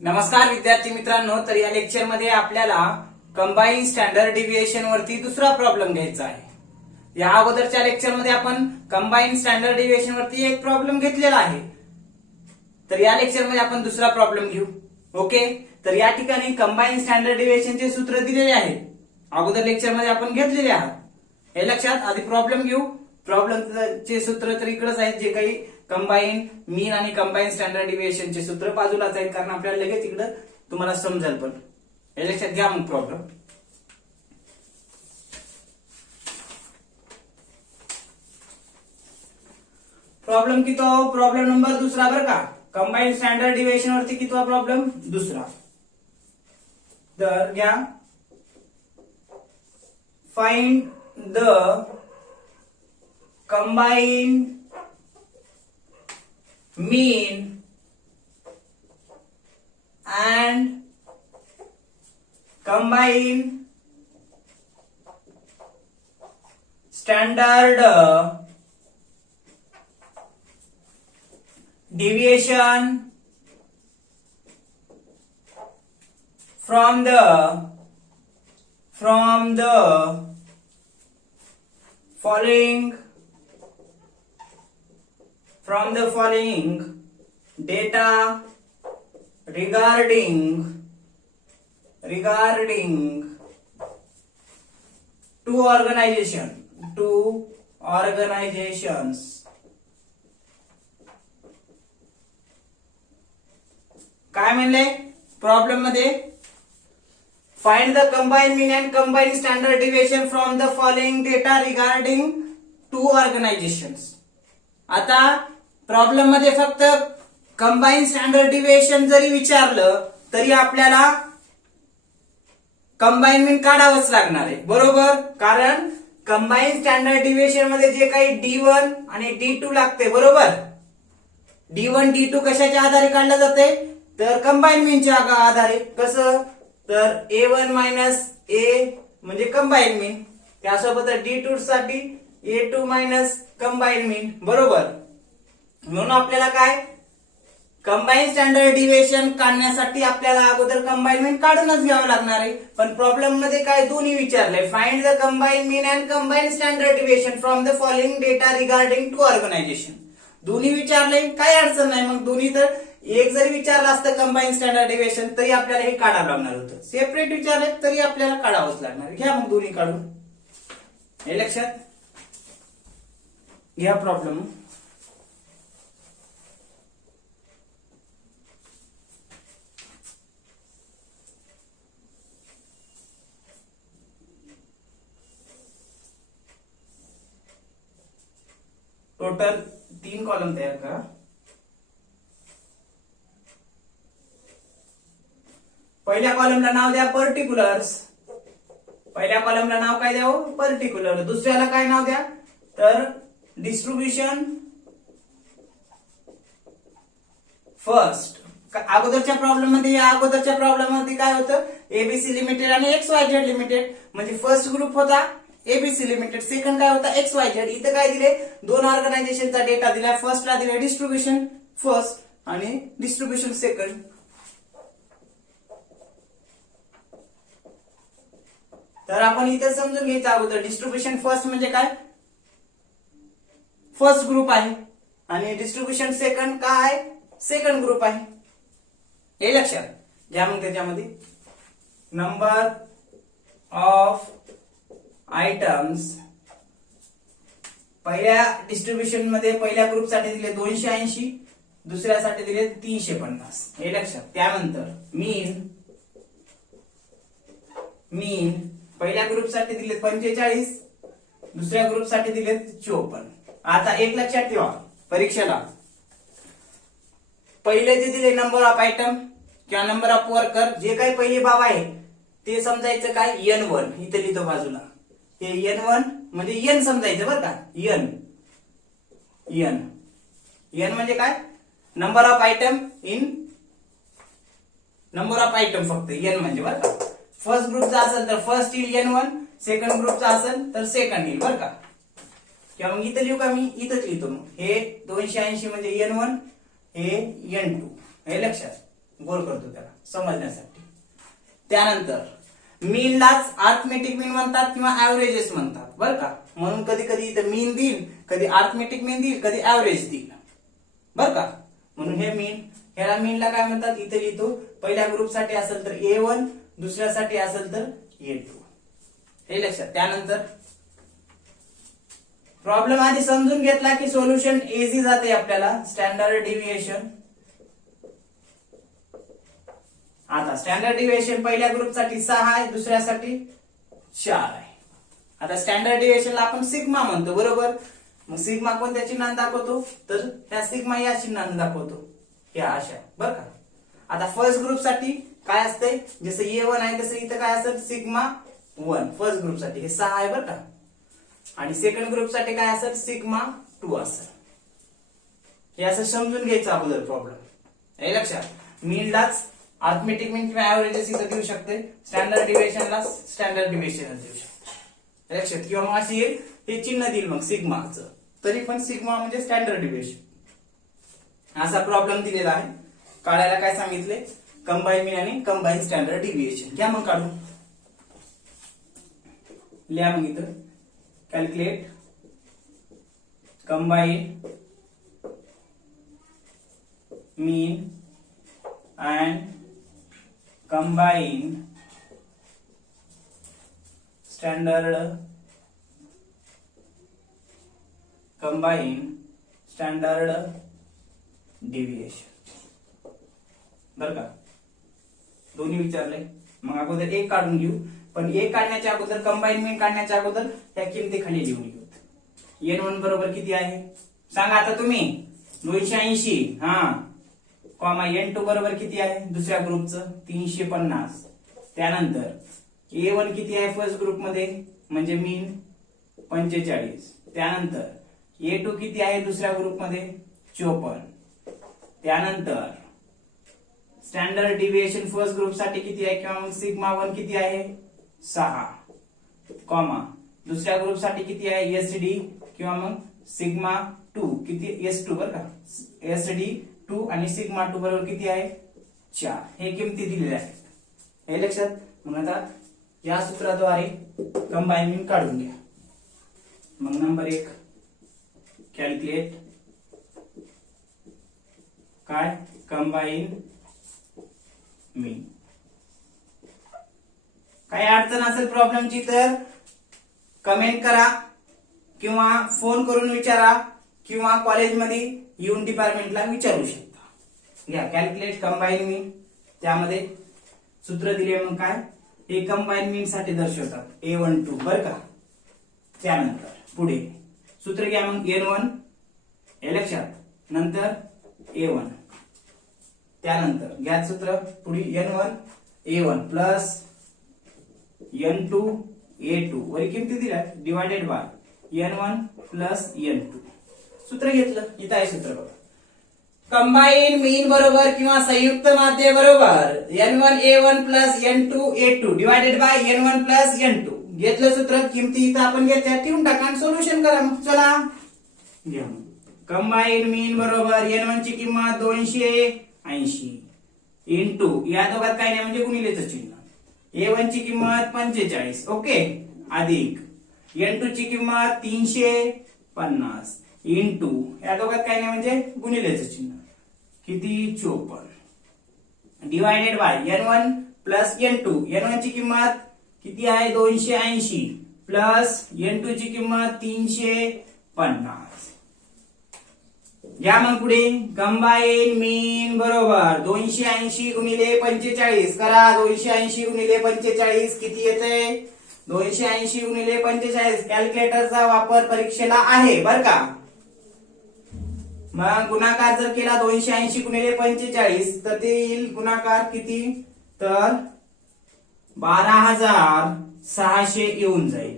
नमस्कार विद्यार्थी मित्रांनो, तर या लेक्चर मध्ये आपल्याला कंबाईन स्टँडर्ड डिव्हिएशन वरती दुसरा प्रॉब्लेम घ्यायचा आहे। या अगोदरच्या लेक्चर मध्ये आपण कंबाईन स्टँडर्ड डिव्हिएशन वरती एक प्रॉब्लेम घेतलेला आहे, तर या लेक्चर मध्ये आपण दुसरा प्रॉब्लेम घेऊ। ओके, तर या ठिकाणी कंबाईन स्टँडर्ड डिव्हिएशनचे सूत्र दिलेले आहे, अगोदर लेक्चर मध्ये आपण घेतलेले आहात। हे लक्षात आधी प्रॉब्लेम घेऊ। प्रॉब्लेमचे सूत्र तर इकडेच आहेत, जे काही कंबाईन मीन आणि कंबाईन स्टँडर्ड डिव्हिएशनचे सूत्र बाजूलाच आहेत, कारण आपल्याला लगेच इकडे तुम्हाला समजेल। पण हे लक्षात घ्या। मग प्रॉब्लेम की तो प्रॉब्लेम नंबर दूसरा बर का, कंबाईन स्टँडर्ड डिव्हिएशन वरती कितवा प्रॉब्लेम दूसरा। तर घ्या, find the combined mean and combined standard deviation from the following data regarding two organizations काय म्हणले प्रॉब्लेम मध्ये, find the combined mean and combined standard deviation from the following data regarding two organisations. आता problem मध्ये फक्त combine standard deviation जरी विचारलं तरी आपल्याला कंबाईन मीन काढावंच लागणार आहे, बरोबर। कारण कंबाईन स्टँडर्ड डिव्हिएशन मध्ये जे काही D1 आणि D2 लागते, बरोबर। D1 D2 कशाच्या आधारे काढलं जाते, तर कंबाईन मीनच्या आधारे। कसं, तर A1 मायनस A म्हणजे कंबाईन मीन, त्यासोबत D2 साठी A2 मायनस कंबाईन मीन, बरोबर। म्हणून आपल्याला काय, कंबाईन स्टँडर्ड डिव्हिएशन काढण्यासाठी आपल्याला अगोदर कंबाईन मीन काढूनच घ्यावं लागणार आहे। पण प्रॉब्लेम मध्ये काय दोन्ही विचारलंय, find the combine mean and combine standard deviation from the following data regarding two organisation. दोन्ही विचारलंय, काही अडचण नाही। मग दोन्ही तर एक जरी विचारलं असतं कंबाईन स्टँडर्ड डिव्हिएशन तरी आपल्याला हे काढावं लागणार होतं, सेपरेट विचारलं तरी आपल्याला काढावंच लागणार। घ्या मग दोन्ही काढून, हे लक्षात घ्या। प्रॉब्लेम टोटल 3 कॉलम तयार करा। पहिल्या कॉलमला नाव द्या पर्टिक्युलर्स, पहिल्या कॉलमला नाव काय द्यावं, पर्टिक्युलर। दुसऱ्याला काय नाव द्या, तर डिस्ट्रीब्युशन फर्स्ट। अगोदरच्या प्रॉब्लेम मध्ये काय होतं, एबीसी लिमिटेड आणि XYZ लिमिटेड, म्हणजे फर्स्ट ग्रुप होता एबीसी लिमिटेड, सेकंड काय होता XYZ। इथं काय दिले, दोन ऑर्गनायझेशनचा डेटा दिला, फर्स्टला दिले डिस्ट्रीब्युशन फर्स्ट आणि डिस्ट्रीब्युशन सेकंड। तर आपण इथे समजून घ्यायचं अगोदर, डिस्ट्रीब्युशन फर्स्ट म्हणजे काय, फर्स्ट ग्रुप आहे, आणि डिस्ट्रीब्युशन सेकंड काय आहे, सेकंड ग्रुप आहे। हे लक्षात घ्या। मग त्याच्यामध्ये नंबर ऑफ आयटम्स पहिल्या डिस्ट्रीब्युशन मध्ये पहिल्या ग्रुपसाठी दिले 280, दुसऱ्यासाठी दिले 350, हे लक्षात। त्यानंतर मीन पहिल्या ग्रुपसाठी दिले 45, दुसऱ्या ग्रुपसाठी दिले 54। आता एक लक्षात ठेवा, परीक्षेला पहिले जे दिले नंबर ऑफ आयटम किंवा नंबर ऑफ वर्कर, जे काही पहिली बाब आहे ते समजायचं काय, N1 इथे लिहितो बाजूला, हे N1 म्हणजे N समजायचं बरं का। N म्हणजे काय, number of item in number of item, फक्त N म्हणजे बरं का। फर्स्ट ग्रुपचा असेल तर फर्स्ट येईल N1, सेकंड ग्रुपचा असेल तर सेकंड येईल बरं का। किंवा मग इथं लिहू का, मी इथंच लिहितो। मग हे 280 म्हणजे N1, हे N2, हे लक्षात गोल करतो त्याला समजण्यासाठी. त्यानंतर मीनलाच अर्थमेटिक मीन म्हणतात किंवा ऍव्हरेजेस म्हणतात बरं का. म्हणून कधी कधी इथं मीन देईल, कधी अर्थमेटिक मीन देईल, कधी ऍव्हरेज देईल बरं का. म्हणून हे मीन, ह्याला मीनला काय म्हणतात इथे लिहितो. पहिल्या ग्रुपसाठी असेल तर A1, दुसऱ्यासाठी असेल तर A2, हे लक्षात. त्यानंतर प्रॉब्लेम आधी समजून घेतला की सोल्युशन इझी जाते आपल्याला. स्टँडर्ड डिव्हिएशन, आता स्टँडर्ड डिव्हिएशन पहिल्या ग्रुपसाठी 6 आहे, दुसऱ्यासाठी 4 आहे. आता स्टँडर्ड डिव्हिएशनला आपण सिग्मा म्हणतो बरोबर. मग सिग्मा कोणत्या चिन्हाने दाखवतो, तर त्या सिग्मा या चिन्हाने दाखवतो, या अशा बरं का. आता फर्स्ट ग्रुप साठी काय असतंय, जसं A1 आहे तसं इथं काय असेल सिग्मा 1 फर्स्ट ग्रुप साठी, हे 6 आहे बरं का. आणि सेकंड ग्रुप साठी काय असेल सिग्मा 2 असेल. हे असं समजून घ्यायचं अगोदर प्रॉब्लेम, हे लक्षात. मीनलाच अर्थमेटिक मीन किंवा ऍव्हरेजेस इथं देऊ शकते, स्टँडर्ड डिव्हिएशनला स्टँडर्ड डिव्हिएशन देऊ शकते लक्षात. किंवा मग अशी हे चिन्ह देईल मग सिग्माचं, तरी पण सिग्मा म्हणजे स्टँडर्ड डिव्हिएशन. असा प्रॉब्लेम दिलेला आहे. काढायला काय सांगितले, कंबाईन मीन आणि कंबाईन स्टँडर्ड डिव्हिएशन. घ्या मग काढून, लिहा मग इथं. Calculate combine mean and combine standard deviation बर का. दोन्ही विचारले. मग अगोदर एक काढून घेऊ, पण एक काढण्याच्या अगोदर कंबाईन मीन काढण्याच्या अगोदर त्या किमती खाली लिहून घेऊ. N1 बरोबर किती आहे सांगा आता तुम्ही, 280. हा, कॉमा N2 बरोबर किती आहे दुसऱ्या ग्रुपचं, 350. त्यानंतर A1 किती आहे फर्स्ट ग्रुप मध्ये म्हणजे मीन 45. त्यानंतर A2 किती आहे दुसऱ्या ग्रुप मध्ये 54. त्यानंतर स्टँडर्ड डिव्हिएशन फर्स्ट ग्रुप साठी किती आहे किंवा मग सिग्मा 1 किती आहे 6, कॉमा दुसऱ्या ग्रुप साठी किती आहे SD किंवा मग सिग्मा 2 किती S2 बरं का. SD 2 आणि सिग्मा 2 बरोबर किती आहे 4. हे किमती दिलेल्या आहेत, हे लक्षात. मग आता या सूत्राद्वारे कंबाईन मीन काढून घ्या. मग नंबर 1 कॅल्क्युलेट काय कंबाईन मीन. काही अडचण असेल प्रॉब्लेमची तर कमेंट करा किंवा फोन करून विचारा किंवा कॉलेजमध्ये येऊन डिपार्टमेंटला विचारू शकता. घ्या कॅल्क्युलेट कंबाईन मीन. त्यामध्ये सूत्र दिले मग काय, हे कंबाईन मीन साठी दर्शवतात A12 बर का. त्यानंतर पुढे सूत्र घ्या मग N1 हे लक्षात, नंतर A1. त्यानंतर घ्या सूत्र पुढे N1 A1 plus N2 A2 वरील किमती दिल्या divided by N1 plus N2. सूत्र घेतलं, इथं आहे सूत्र बघा. कंबाईन मीन बरोबर किंवा संयुक्त माध्य बरोबर N1 A1 plus N2 A2 divided by N1 plus N2. घेतलं सूत्र, किमती इथं आपण घेतल्या, ठेवून टाका आणि सोल्युशन करा. मग चला घ्या. कंबाईन मीन बरोबर N1 ची किंमत 280 इंटू या दोघात काय नाही म्हणजे गुणिलेचं चिन्ह, A1 ची किंमत 45 ओके, अधिक N2 ची किंमत 350 इंटू या दोघात काय नाही म्हणजे गुणिलेचं चिन्ह किती 54 divided by N1 plus N2. N1 ची किंमत किती आहे 280 प्लस N2 ची किंमत 350. घ्या मग पुढे कंबाईन मीन बरोबर 280 गुणिले 45 करा. 280 गुणिले 45 किती येते 280 गुणिले 45. कॅल्क्युलेटरचा वापर परीक्षेला आहे बर का. मग गुणाकार जर केला 280 गुणिले 45 तर ते येईल गुणाकार किती तर 12,600 येऊन जाईल,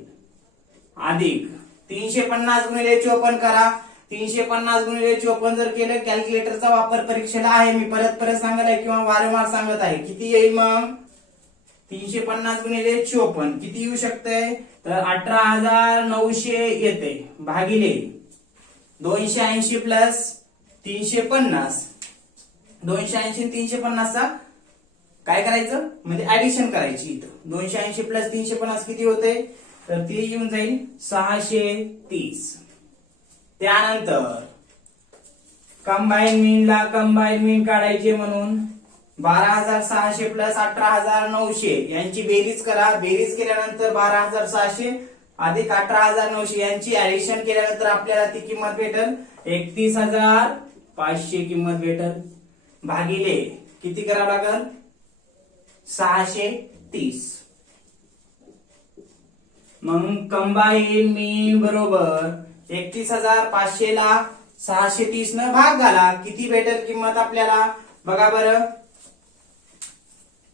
अधिक 350 गुणिले 54 करा. 350 गुणिले 54 जर केलं, कॅल्क्युलेटरचा वापर परीक्षेला आहे, मी परत परत सांगत आहे किंवा वारंवार सांगत आहे. किती येईल मग 350 गुणिले 54 किती येऊ शकते तर 18,900 येते, भागिले 280 प्लस 350 280 350चा काय करायचं म्हणजे ऍडिशन करायची इथं 280 प्लस 350 किती होते तर ते येऊन जाईल 630. त्यानंतर कंबाईन मीन काढायचे म्हणून 12,600 प्लस 18,900 यांची बेरीज करा. बेरीज केल्यानंतर 12,600 अधिक 18,900 यांची ऍडिशन केल्यानंतर आपल्याला ती किंमत भेटल 31,500 किंमत भेटल. भागिले किती करावं लागल 630. मग कंबाईन मीन बरोबर 31,500 ला 630 न भाग घाला किती भेटेल किंमत आपल्याला बघा बरं.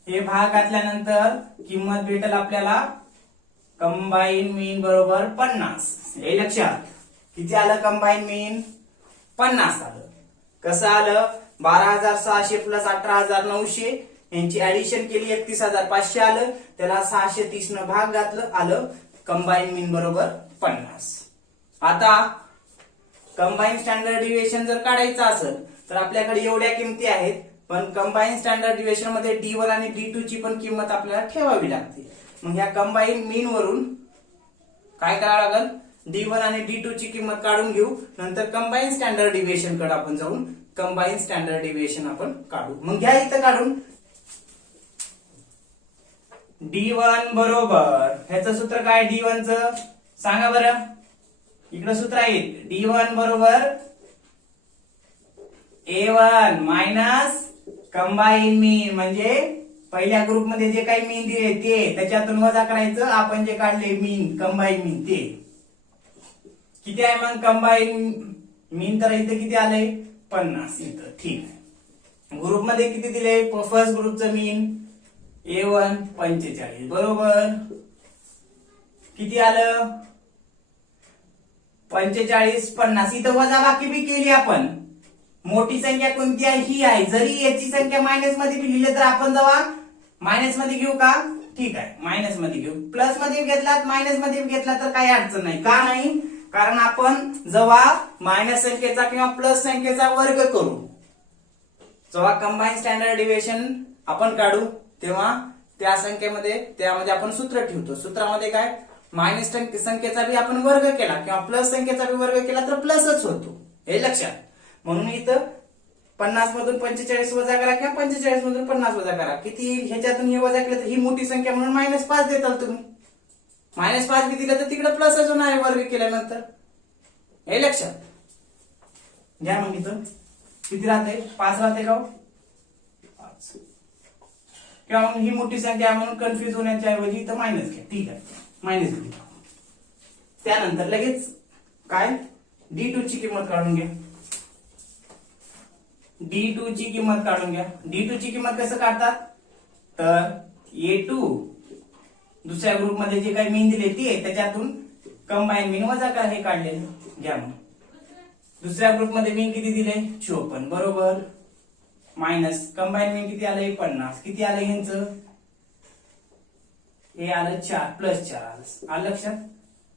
हे भाग घातल्यानंतर किंमत भेटेल आपल्याला कंबाईन मीन बरोबर 50. हे लक्षात किती आलं कंबाईन मीन 50 आलं. कसं आलं 12,600 प्लस 18,900 यांची ऍडिशन केली 31,500 आलं. त्याला 630 न भाग घातलं आलं कंबाईन मीन बरोबर 50. आता कंबाईन स्टँडर्ड डिव्हिएशन जर काढायचं असेल तर आपल्याकडे एवढ्या किमती आहेत. पण कंबाईन स्टँडर्ड डिव्हिएशन मध्ये D1 आणि D2 ची पण किंमत आपल्याला ठेवावी लागते. मग ह्या कंबाईन मीन वरून काय करावं लागेल D1 आणि D2 ची किंमत काढून घेऊ. नंतर कंबाईन स्टँडर्ड डिव्हिएशन कडे आपण जाऊन कंबाईन स्टँडर्ड डिव्हिएशन आपण काढू. मग घ्या इथं काढून D1 बरोबर ह्याचं सूत्र काय D1 च सांगा बरं. इकडे सूत्र आहे D1 बरोबर A1 मायनस कंबाईन मीन म्हणजे पहिल्या ग्रुप मध्ये जे काही मीन दिले ते त्याच्यातून वजा करायचं. आपण जे काढले मीन कंबाईन मीन ते किती आहे मग कंबाईन मीन तर इथे किती आलंय 50 इथं ठीक आहे. ग्रुप मध्ये किती दिले फर्स्ट ग्रुपचं मीन A1 45 बरोबर किती आलं 45 50 इथं वजा बाकी बी केली आपण. मोठी संख्या कोणती आहे ही आहे. जरी याची संख्या मायनस मध्ये बी लिहिले तर आपण जेव्हा मायनस मध्ये घेऊ का ठीक आहे मायनस मध्ये घेऊ. प्लस मध्ये घेतलात मायनस मध्ये घेतला तर काही अडचण नाही. का नाही कारण आपण जेव्हा मायनस संख्येचा किंवा प्लस संख्येचा वर्ग करू जेव्हा कंबाईन स्टँडर्ड डिव्हिएशन आपण काढू तेव्हा त्या संख्येमध्ये त्यामध्ये आपण सूत्र ठेवतो. सूत्रामध्ये काय मायनस संख्येचा बी आपण वर्ग केला किंवा प्लस संख्येचा बी वर्ग केला तर प्लसच होतो हे लक्षात. म्हणून इथं 50 मधून 45 वजा करा किंवा 45 मधून 50 वजा करा किती ह्याच्यातून हे वजा केलं तर ही मोठी संख्या म्हणून -5 देताल तुम्ही. -5 बी दिलं तर तिकडे प्लसच होणार आहे वर्ग केल्यानंतर हे लक्षात घ्या. मग इथं किती राहते 5 राहते का 5 किंवा मग ही मोठी संख्या म्हणून कन्फ्युज होण्याच्या ऐवजी इथं मायनस घ्या ठीक आहे मायनस घ्या. त्यानंतर लगेच काय D2 ची किंमत काढून घ्या. D2 ची किंमत काढून घ्या. D2 ची किंमत कसं काढतात तर A2 दुसऱ्या ग्रुप मध्ये जे काही मीन दिले ते त्याच्यातून कंबाईन मीन वजा करा हे काढलेले घ्या. मग दुसऱ्या ग्रुप मध्ये मीन किती दिले 54 बरोबर मायनस कंबाईन मीन किती आलं 50 किती आलं ह्यांचं हे आलं 4 प्लस 4 आलं लक्षात.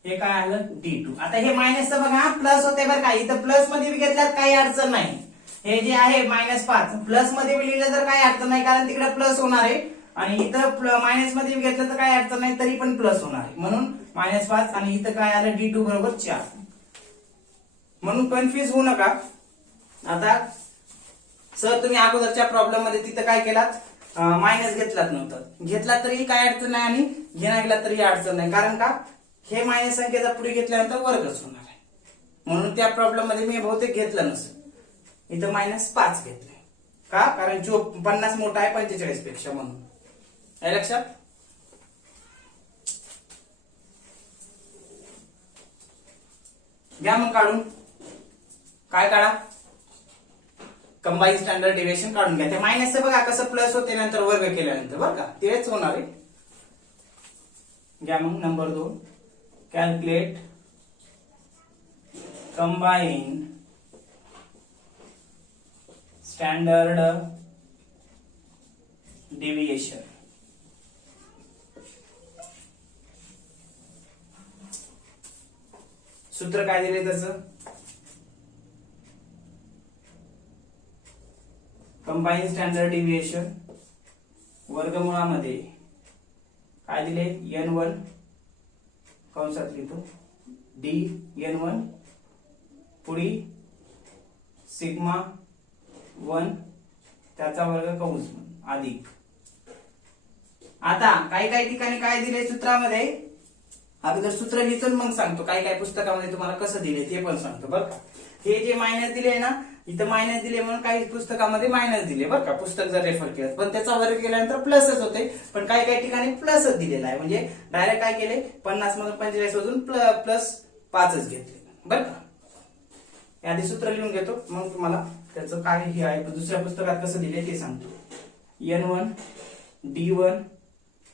हे काय आलं D2. आता हे मायनसचं बघा प्लस होते बरं का इथं प्लस मध्ये घेतल्यात काही अडचण नाही. हे जे आहे -5 प्लस मध्ये लिहिलं तर काही अडचण नाही कारण तिकडे प्लस होणार आहे आणि इथं मायनस मध्ये घेतलं तर काही अडचण नाही तरी पण प्लस होणार आहे म्हणून -5 आणि इथं काय आलं D2 बरोबर 4. म्हणून कन्फ्युज होऊ नका. आता सर तुम्ही अगोदरच्या प्रॉब्लेम मध्ये तिथं काय केलात मायनस घेतलाच नव्हतं. घेतला तरी काही अडचण नाही आणि घेणा गेला तरी अडचण नाही कारण का हे मायनस संख्येचा पुढे घेतल्यानंतर वर्गच होणार आहे. म्हणून त्या प्रॉब्लेम मध्ये मी बहुतेक घेतलं नसेल. इथं -5 घेतले का कारण 50 मोठा आहे 45 पेक्षा म्हणून हे लक्षात. घ्या मग काढून काय काढा कंबाईन स्टँडर्ड डिव्हिएशन काढून घ्या. ते मायनसचं बघा कसं प्लस होते नंतर वर्ग केल्यानंतर बरं का तेच होणार आहे. घ्या मग number 2 calculate combine standard deviation. सूत्र काय दिले त्याचं कंबाईन स्टँडर्ड डिव्हिएशन वर्गमुळामध्ये काय दिले n1 कंसात लिहितो d n1 पुढी सिग्मा 1 त्याचा वर्ग कंस अधिक. आता काही ठिकाणी काय दिले सूत्रामध्ये, अगोदर सूत्र लिहितो मग सांगतो काय पुस्तकामध्ये तुम्हाला कसं दिले ते पण सांगतो बरं का. हे जे मायनस दिले ना, इथं मायनस दिले म्हणून काही पुस्तकामध्ये मायनस दिले बरं का, पुस्तक जर रेफर केलं, पण त्याचा वर्ग केल्यानंतर प्लसच होते. पण काही ठिकाणी प्लसच दिलेला आहे, म्हणजे डायरेक्ट काय केले 50 मधून 45 वरून प्लस 5च घेतले बरं का. आधी सूत्र लिहून घेतो मग तुम्हाला त्याचं काय हे आहे दुसऱ्या पुस्तकात कसं दिले ते सांगतो. n1 d1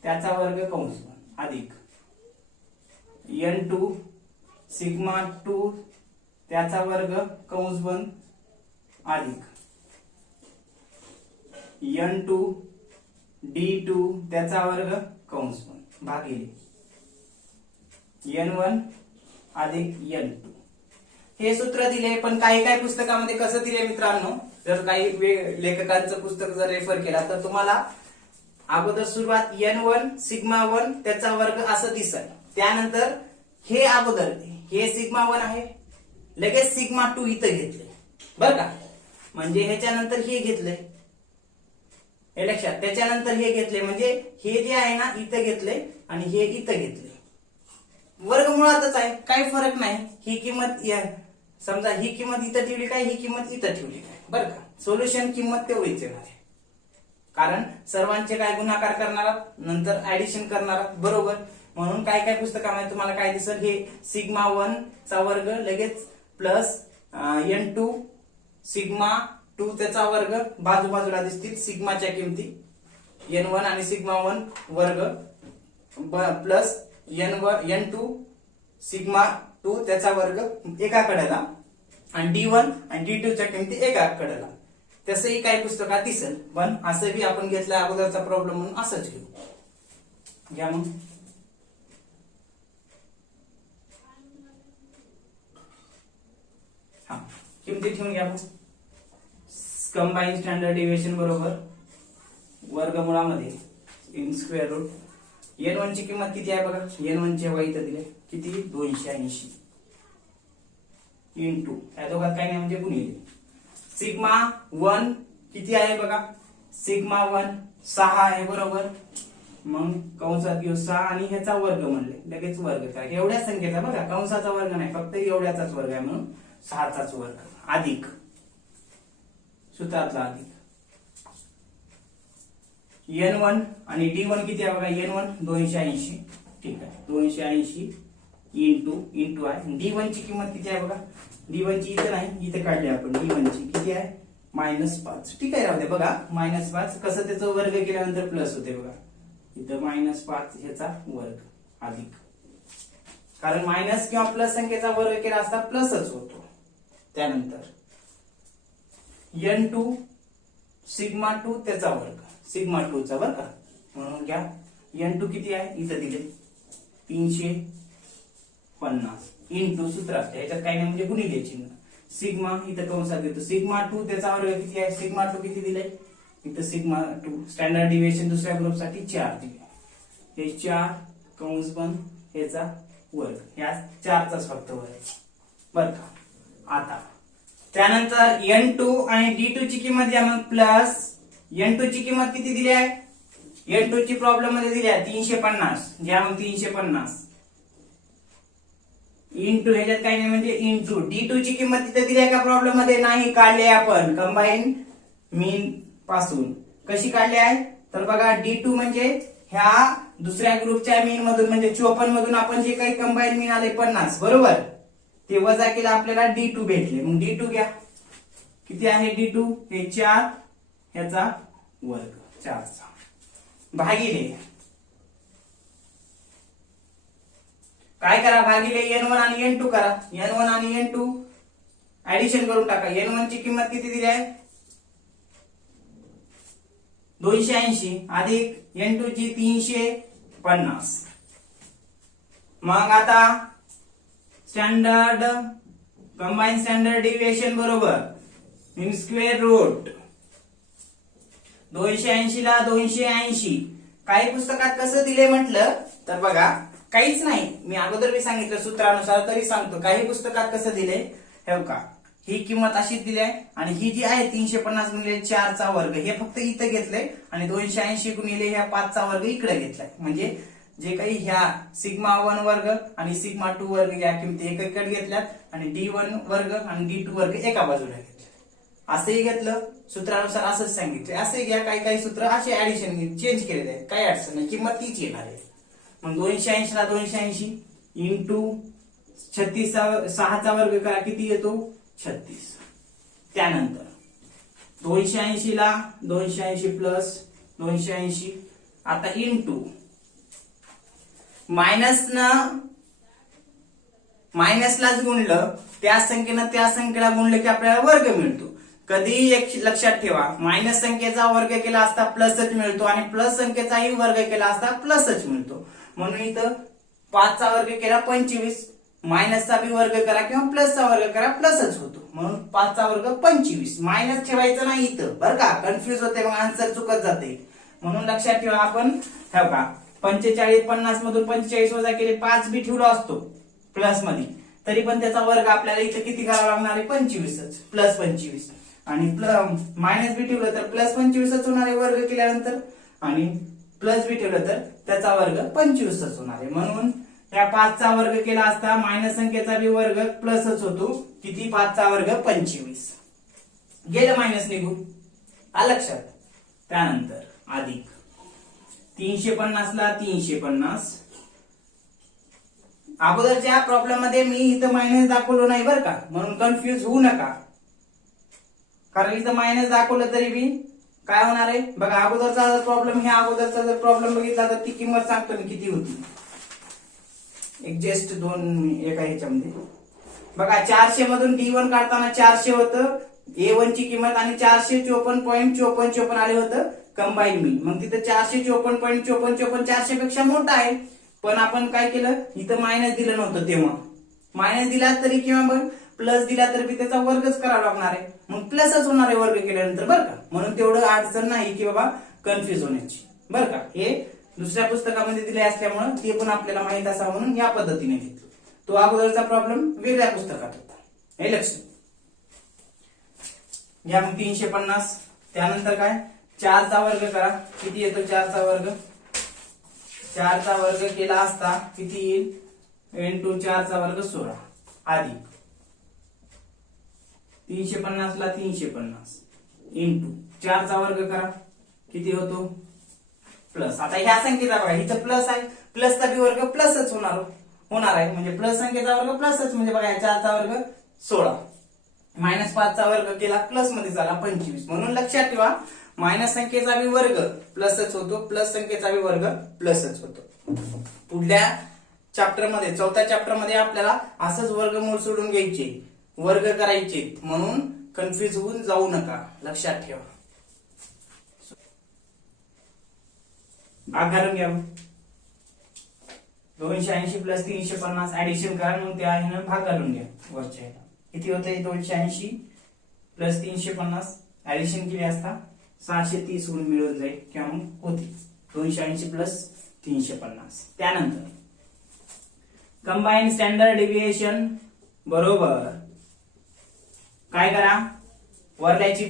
त्याचा वर्ग कंस अधिक n2 सिग्मा 2 त्याचा वर्ग कंस बंद अधिक n2 d2 त्याचा वर्ग कंस बंद भागिले n1 अधिक n2. हे सूत्र दिले, पण काही पुस्तकामध्ये कसं दिले मित्रांनो, जर काही लेखकांचं पुस्तक जर रेफर केला तर तुम्हाला अगोदर सुरुवात n1 सिग्मा 1 त्याचा वर्ग असं दिसेल, त्यानंतर हे अगोदर हे सिग्मा 1 आहे, लगेच सिग्मा 2 इथं घेतले बरं का, म्हणजे ह्याच्यानंतर हे घेतले हे लक्षात, त्याच्यानंतर हे घेतले, म्हणजे हे जे आहे ना इथं घेतले आणि हे इथं घेतले. वर्गमुळातच आहे, काही फरक नाही. ही किंमत समजा ही किंमत इथं ठेवली काय, ही किंमत इथं ठेवली काय बरं का. सोल्युशन किंमत तेवढीच येणार आहे, कारण सर्वांचे काय गुणाकार करणार नंतर ऍडिशन करणार बरोबर. म्हणून काय पुस्तकामध्ये तुम्हाला काय दिसेल, हे सिग्मा 1 चा वर्ग लगेच प्लस n2 सिग्मा 2 त्याचा वर्ग बाजूला दिसतील सिग्माच्या किमती n1 आणि सिग्मा 1 वर्ग प्लस n2 सिग्मा 2 त्याचा वर्ग एका कडेला आणि d1 आणि d2 च्या किमती एका कडेला. तसंही काही पुस्तकात दिसेल, पण असं बी आपण घेतलं अगोदरचा प्रॉब्लेम म्हणून असंच घेऊ. घ्या मग हा किमती ठेवून घ्या. मग कंबाईन स्टँडर्ड डिव्हिएशन बरोबर वर्गमुळामध्ये इन स्क्वेअर रूट n1 ची किंमत किती आहे बघा, n1 ची इथं दिले किती 280 इंटू या दोघात काही नाही म्हणजे गुणिले सिग्मा 1 किती आहे बघा, सिग्मा 1 6 आहे बरोबर. मग कंसात घेऊ 6 आणि ह्याचा वर्ग म्हणले लगेच वर्ग करा, एवढ्या संख्येचा बघा, कंसाचा वर्ग नाही फक्त एवढ्याचाच वर्ग आहे म्हणून 6चाच वर्ग अधिक सूत्रातला अधिक n1 आणि d1 किती आहे बघा, n1 280 ठीक आहे 280 इंटू आहे. d1 ची किंमत किती आहे बघा, d1 ची इथे नाही इथे काढली आपण, d1 ची किती आहे -5 ठीक आहे राहू दे बघा -5 कसं त्याचा वर्ग केल्यानंतर प्लस होते बघा, इथं -5 ह्याचा वर्ग अधिक, कारण मायनस किंवा प्लस संख्येचा वर्ग केला असता प्लसच होतो. त्यानंतर n2 सिग्मा 2 त्याचा वर्ग सिग्मा 2 चा बरं का, म्हणून घ्या n2 किती आहे इथं दिले 350 इंटू सूत्रात याच्यात काही नाही म्हणजे गुणिले चिन्ह सिग्मा इथं कंसात देतो सिग्मा 2 त्याचा वर्ग किती आहे, सिग्मा 2 किती दिले इथं सिग्मा 2 स्टँडर्ड डिव्हिएशन दुसऱ्या ग्रुप साठी 4 दिले, हे 4 कंस बंद याचा वर्ग, या 4चाच फक्त वर्ग बरं का. आता त्यानंतर n2 आणि d2 ची किंमत द्या मग, प्लस n2 ची किंमत किती दिली आहे, n2 ची प्रॉब्लेम मध्ये दिली आहे 350 घ्या मग 350 इंटू ह्याच्यात काही नाही म्हणजे इंटू d2 ची किंमत तिथे दिली आहे का प्रॉब्लेम मध्ये, नाही काढली आपण कंबाईन मीन पासून. कशी काढली आहे तर बघा d2 म्हणजे ह्या दुसऱ्या ग्रुपच्या मीन मधून म्हणजे 54 मधून आपण जे काही कंबाईन मीन आले 50 बरोबर, ते वजा केलं आपल्याला d2 भेटले. मग d2 घ्या किती आहे d2 हे 4 ह्याचा वर्ग 4चा भागिले काय करा भागिले n1 आणि n2 करा, n1 आणि n2 ऍडिशन करून टाका. n1 ची किंमत किती दिली आहे 280 अधिक n2 ची 350. मग आता स्टँडर्ड कंबाईन स्टँडर्ड डिव्हिएशन बरोबर इन स्क्वेअर रूट 280 ला 280. काही पुस्तकात कसं दिले म्हटलं तर बघा, काहीच नाही, मी अगोदर मी सांगितलं सूत्रानुसार तरी सांगतो. काही पुस्तकात कसं दिले हे का, ही किंमत अशीच दिली आहे आणि ही जी आहे 350 गुणिले 4 चा वर्ग हे फक्त इथं घेतलंय आणि 280 गुणिले ह्या 5 चा वर्ग इकडे घेतलाय. म्हणजे जे काही ह्या सिग्मा 1 वर्ग आणि सिग्मा 2 वर्ग या किमती एकीकडे घेतल्यात आणि D1 वर्ग आणि D2 वर्ग एका बाजूला घेतले. असंही घेतलं सूत्रानुसार असंच सांगितलं. असंही घ्या, काही काही सूत्र असे ऍडिशन चेंज केलेले आहेत, काही अडचण नाही, किंमत तीच येणार आहे. मग 280 ला 280 इंटू 36 6 चा वर्ग करा, किती येतो 36. त्यानंतर 280 ला 280 प्लस 280 आता इंटू मायनसलाच गुणलं त्या संख्येनं त्या संख्येला गुणलं की आपल्याला वर्ग मिळतो. कधी एक लक्षात ठेवा, मायनस संख्येचा वर्ग केला असता प्लसच मिळतो आणि प्लस संख्येचाही वर्ग केला असता प्लसच मिळतो. म्हणून इथं 5 चा वर्ग केला 25, मायनसचा बी वर्ग करा किंवा प्लसचा वर्ग करा प्लसच होतो. म्हणून 5 चा वर्ग 25. मायनस ठेवायचं नाही इथं बरं का, कन्फ्युज होते मग आन्सर चुकत जाते. म्हणून लक्षात ठेवा, आपण ठेव का 45 50 मधून 45 वजा केले 5 बी ठेवला असतो प्लस मध्ये, तरी पण त्याचा वर्ग आपल्याला इथं किती करावा लागणार आहे 25च, प्लस 25. आणि मायनस बी ठेवलं तर प्लस 25च होणार आहे वर्ग केल्यानंतर, आणि प्लस बी ठेवलं तर त्याचा वर्ग 25च होणार आहे. म्हणून या 5 चा वर्ग केला असता मायनस संख्येचा बी वर्ग प्लसच होतो, किती 5 चा वर्ग 25. गेलं मायनस निघून, आलं लक्षात. त्यानंतर अधिक 350 ला 350. अगोदरच्या प्रॉब्लेम मध्ये मी इथं मायनस दाखवलं नाही बरं का, म्हणून कन्फ्युज होऊ नका. कारण इथं मायनस दाखवलं तरी बी काय होणार आहे बघा, अगोदरचा प्रॉब्लेम हे अगोदरचा जर प्रॉब्लेम बघितला तर ती किंमत सांगतो मी किती होती. एक जस्ट दोन एका ह्याच्यामध्ये बघा, 400 मधून D1 काढताना 400 होतं A1 ची किंमत आणि 454.54 आले होतं कंबाईन मिल. मग तिथं 454.54 400 पेक्षा मोठा आहे, पण आपण काय केलं इथं मायनस दिलं नव्हतं. तेव्हा मायनस दिला तरी किंवा मग प्लस दिला तरी त्याचा वर्गच करावा लागणार आहे, मग प्लसच होणार आहे वर्ग केल्यानंतर बरं का. म्हणून तेवढं अडचण नाही की बाबा कन्फ्युज होण्याची बरं का. हे दुसऱ्या पुस्तकामध्ये दिले असल्यामुळे ते पण आपल्याला माहित असावं म्हणून या पद्धतीने घेतलं. तो अगोदरचा प्रॉब्लेम वेगळ्या पुस्तकात होता, हे लक्षात घ्या. मग 350. त्यानंतर काय 4 चा वर्ग करा, किती येतो 4 चा वर्ग. 4 चा वर्ग केला असता किती येईल इंटू 4 चा वर्ग 16 अधिक 350 ला 350 इंटू 4 चा वर्ग करा, किती होतो प्लस. आता ह्या संख्येचा बघा इथं प्लस आहे, प्लसचा बी वर्ग प्लसच होणार आहे, म्हणजे प्लस संख्येचा वर्ग प्लसच, म्हणजे बघा 4 चा वर्ग 16 मायनस 5 चा वर्ग केला प्लस मध्ये झाला 25. म्हणून लक्षात ठेवा, मायनस संख्येचा बी वर्ग प्लसच होतो, प्लस संख्येचा बी वर्ग प्लसच होतो. पुढल्या चॅप्टर मध्ये, चौथ्या चॅप्टर मध्ये आपल्याला असंच वर्गमूळ सोडून घ्यायचे, वर्ग करायचे, म्हणून कन्फ्युज होऊन जाऊ नका, लक्षात ठेवा. भाग घालून घ्या. 280 प्लस 350 ऍडिशन करा, मग त्या आहे ना भाग घालून घ्या वरच्या. किती होते 280 प्लस 350 ऍडिशन केली असता 630 होऊन मिळून जाईल किंवा मग होती 280 प्लस 350. त्यानंतर कंबाईन स्टँडर्ड डिव्हिएशन बरोबर काय करा, वरल्याची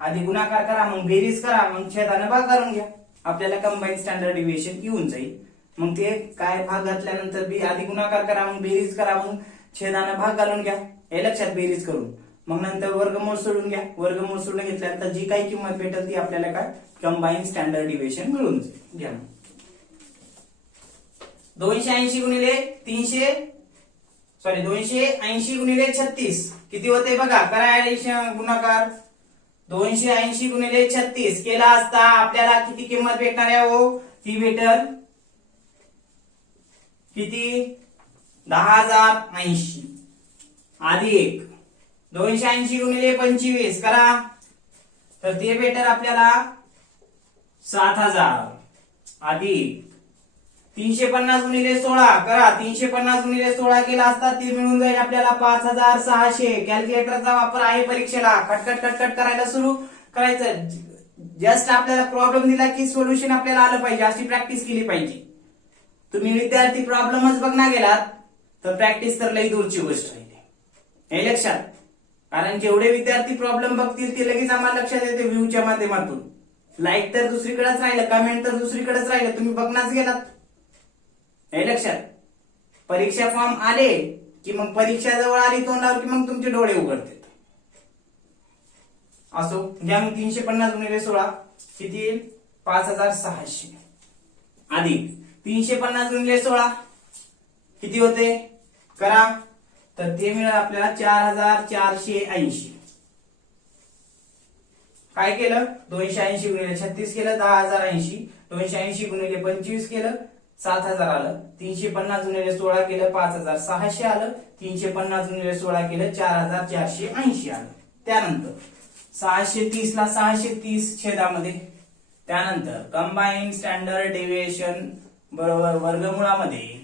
आधी गुणाकार करा, मग बेरीज करा, मग छेदाने भाग घालून घ्या. आपल्याला कंबाईन स्टँडर्ड डिव्हिएशन येऊन जाईल. मग ते काय भाग घातल्यानंतर बी आधी गुणाकार करा, मग बेरीज करा, मग छेदाने भाग घालून घ्या. हे लक्षात बेरीज करून मग नंतर वर्गमूळ सोडून घ्या. वर्गमूळ सोडून घेतल्यानंतर जी काही किंमत भेटेल ती आपल्याला काय कंबाईन स्टँडर्ड डिव्हिएशन मिळून जाईल. घ्या 280 गुणिले 280 गुणिले 36 किती होते बघा, करा ऍडिशन गुणाकार. 280 गुणिले 36 केला असता आपल्याला किती किंमत भेटणार आहे हो, ती भेटल किती 10,080 अधिक 280 गुणिले 25 करा, तर ते भेटेल आपल्याला 7,000 अधिक 350 गुणिले 16 करा. 350 गुणिले 16 केला असता ते मिळून जाईल आपल्याला 5,600. कॅल्क्युलेटरचा वापर आहे परीक्षेला. खटखट खटखट करायला सुरू करायचं. जस्ट आपल्याला प्रॉब्लेम दिला की सोल्युशन आपल्याला आलं पाहिजे, अशी प्रॅक्टिस केली पाहिजे. तुम्ही विद्यार्थी प्रॉब्लेमच बघणार गेलात तर प्रॅक्टिस तर लई दूरची गोष्ट राहिली. हे लक्षात, कारण जेवढे विद्यार्थी प्रॉब्लेम बघतील ते लगेच आम्हाला लक्षात येते व्ह्यूच्या माध्यमातून. लाईक तर दुसरीकडेच राहिलं, कमेंट तर दुसरीकडेच राहिलं, तुम्ही बघणारच गेलात. हे लक्षात, परीक्षा फॉर्म आले की मग परीक्षा जवळ आली तोंडावर की मग तुमचे डोळे उघडतात. असो, घ्या मग 350 गुणिले 16 किती येईल? 5600 अधिक 350 गुणिले 16 किती होते? करा, तर ते मिळेल आपल्याला 4480. काय केलं? 280 गुणिले 36 केलं 10080. 280 गुणिले 25 केलं 7000 आलं. 350 गुणिले 16 केलं 5600 आलं. 350 गुणिले 16 केलं 4480 आलं. त्यानंतर 630 ला 630 छेदामध्ये, त्यानंतर कंबाईन स्टँडर्ड डेव्हिएशन बरोबर वर्गमुळामध्ये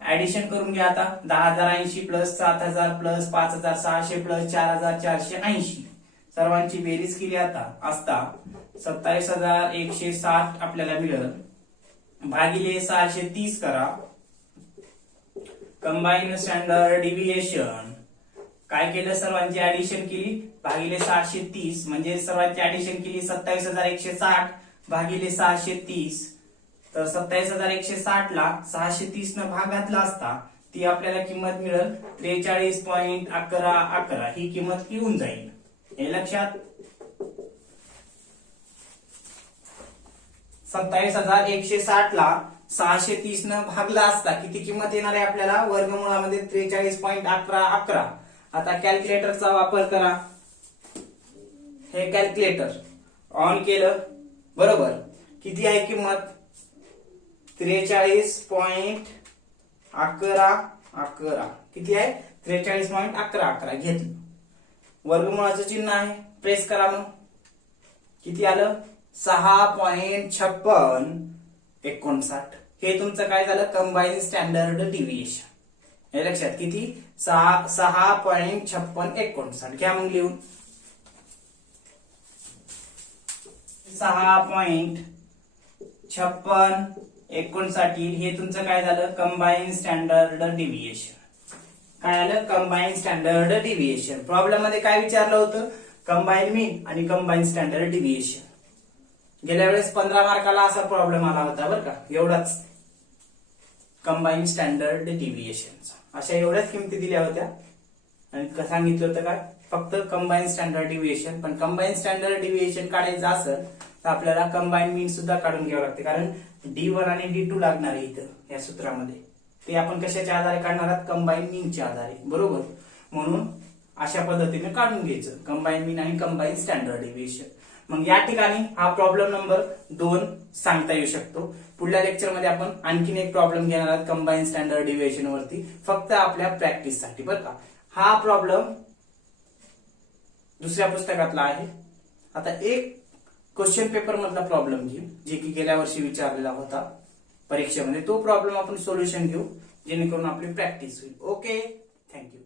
ऍडिशन करून घ्या. आता 10080 प्लस 7000 प्लस 5600 प्लस 4480 सर्वांची बेरीज केली आता असता 27160 आपल्याला मिळेल. भागिले 630 करा. कंबाईन स्टँडर्ड डिव्हिएशन काय केलं? सर्वांची ऍडिशन केली भागिले 630, म्हणजे सर्वांची ऍडिशन केली 27160 भागिले 630. तर 27160 ला 630 न भाग घातला असता ती आपल्याला किंमत मिळेल 43.1111. ही किंमत येऊन जाईल. हे लक्षात, 27160 ला 630 न भागला असता किती किंमत येणार आहे आपल्याला? वर्गमुळामध्ये 43.1111. आता कॅल्क्युलेटरचा वापर करा. हे कॅल्क्युलेटर ऑन केलं बरोबर. किती आहे किंमत? 43.1111. किती आहे? 43.1111 घेतलं. वर्गमुळाचं चिन्ह आहे, प्रेस करा. मग किती आलं? 6.5659. हे तुमचं काय झालं? Combine standard deviation. हे लक्षात, किती? 6.5659. घ्या मग लिहून. 6.5659 हे तुमचं काय झालं? Combine standard deviation. काय आलं? Combine standard deviation. प्रॉब्लेम मध्ये काय विचारलं होतं? कंबाईन मीन आणि कंबाईन स्टँडर्ड डिव्हिएशन. गेल्या वेळेस 15 मार्काला असा प्रॉब्लेम आला होता बरं का. एवढाच कंबाईन स्टँडर्ड डिव्हिएशनचा. अशा एवढ्याच किमती दिल्या होत्या आणि सांगितलं होतं काय? फक्त कंबाईन स्टँडर्ड डिव्हिएशन. पण कंबाईन स्टँडर्ड डिव्हिएशन काढायचं असेल तर आपल्याला कंबाईन मीन सुद्धा काढून घ्यावं लागते, कारण D1 आणि D2 लागणार आहे इथं या सूत्रामध्ये. ते आपण कशाच्या आधारे काढणार आहात? कंबाईन मीनच्या आधारे, बरोबर. म्हणून अशा पद्धतीने काढून घ्यायचं कंबाईन मीन आणि कंबाईन स्टँडर्ड डिव्हिएशन. मग या ठिकाणी हा प्रॉब्लेम नंबर 2 सांगता येऊ शकतो. पुढल्या लेक्चरमध्ये आपण आणखीन एक प्रॉब्लेम घेणार आहोत कंबाईन स्टँडर्ड डिव्हिएशन वरती, फक्त आपल्या प्रॅक्टिससाठी बरं का. हा प्रॉब्लेम दुसऱ्या पुस्तकातला आहे. आता एक क्वेश्चन पेपर मधला प्रॉब्लेम घेऊ, जे की गेल्या वर्षी विचारलेला होता परीक्षेमध्ये. तो प्रॉब्लेम आपण सोल्युशन घेऊ, जेणेकरून आपली प्रॅक्टिस होईल. Okay, thank you.